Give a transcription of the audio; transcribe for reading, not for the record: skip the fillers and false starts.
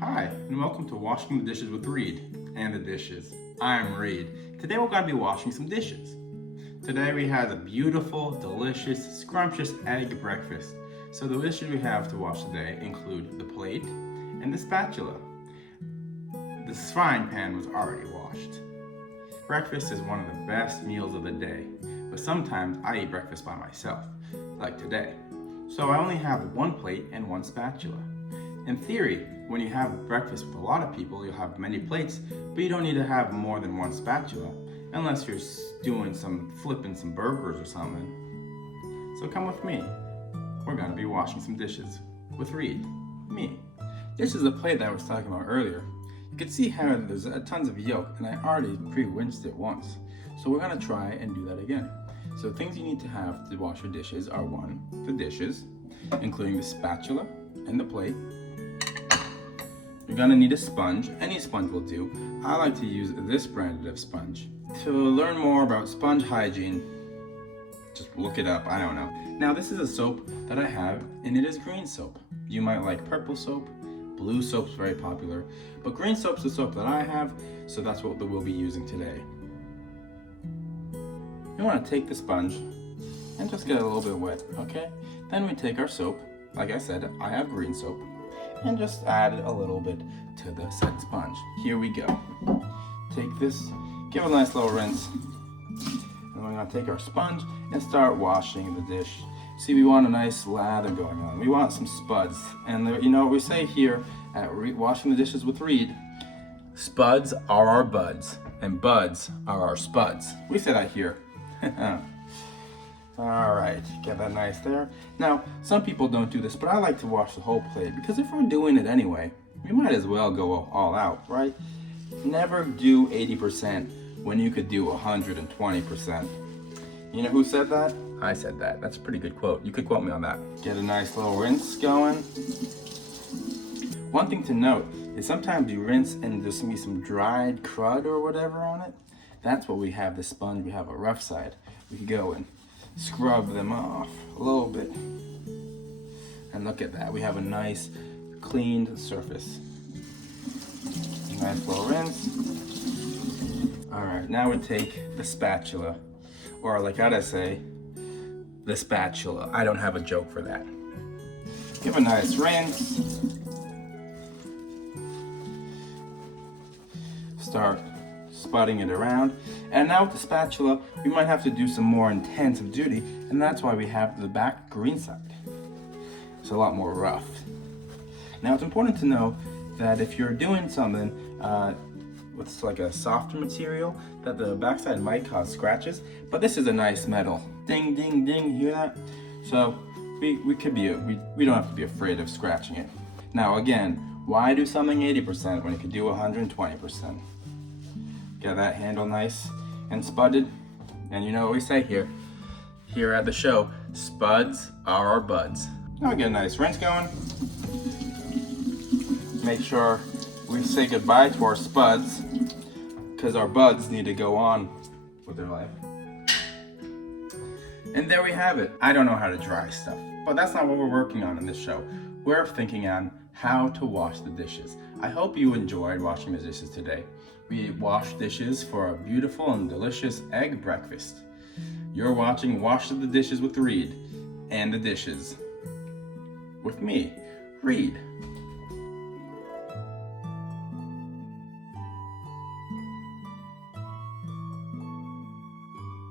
Hi, and welcome to Washing the Dishes with Reed and the Dishes. I'm Reed. Today we're going to be washing some dishes. Today we had a beautiful, delicious, scrumptious egg breakfast. So the dishes we have to wash today include the plate and the spatula. The frying pan was already washed. Breakfast is one of the best meals of the day, but sometimes I eat breakfast by myself, like today. So I only have one plate and one spatula. In theory, when you have breakfast with a lot of people, you'll have many plates, but you don't need to have more than one spatula, unless you're flipping some burgers or something. So come with me. We're gonna be washing some dishes with Reed, me. This is the plate that I was talking about earlier. You can see how there's tons of yolk, and I already pre-rinsed it once. So we're gonna try and do that again. So things you need to have to wash your dishes are one, the dishes, including the spatula and the plate. You're gonna need a sponge. Any sponge will do. I like to use this brand of sponge. To learn more about sponge hygiene, just look it up, I don't know. Now this is a soap that I have, and it is green soap. You might like purple soap, blue soap's very popular, but green soap's the soap that I have, so that's what we'll be using today. You wanna take the sponge and just get it a little bit wet, okay? Then we take our soap. Like I said, I have green soap. And just add a little bit to the said sponge. Here we go. Take this, give it a nice little rinse. And we're gonna take our sponge and start washing the dish. See, we want a nice lather going on. We want some spuds. And you know what we say here at Washing the Dishes with Reed, spuds are our buds, and buds are our spuds. We say that here. All right, get that nice there. Now, some people don't do this, but I like to wash the whole plate because if we're doing it anyway, we might as well go all out, right? Never do 80% when you could do 120%. You know who said that? I said that. That's a pretty good quote. You could quote me on that. Get a nice little rinse going. One thing to note is sometimes you rinse and there's gonna be some dried crud or whatever on it. That's what we have the sponge. We have a rough side. We can go and scrub them off a little bit. And look at that, we have a nice cleaned surface. Nice little rinse. All right, now we take the spatula, or like how to say, the spatula. I don't have a joke for that. Give a nice rinse. Start spotting it around. And now with the spatula, we might have to do some more intensive duty, and that's why we have the back green side. It's a lot more rough. Now it's important to know that if you're doing something with like a softer material, that the backside might cause scratches, but this is a nice metal. Ding, ding, ding, hear that? So we don't have to be afraid of scratching it. Now again, why do something 80% when you could do 120%? Get that handle nice and spudded. And you know what we say here at the show, spuds are our buds. Now we get a nice rinse going. Make sure we say goodbye to our spuds because our buds need to go on with their life. And there we have it. I don't know how to dry stuff, but that's not what we're working on in this show. We're thinking on how to wash the dishes. I hope you enjoyed washing the dishes today. We washed dishes for a beautiful and delicious egg breakfast. You're watching Wash the Dishes with Reed and the Dishes with me, Reed.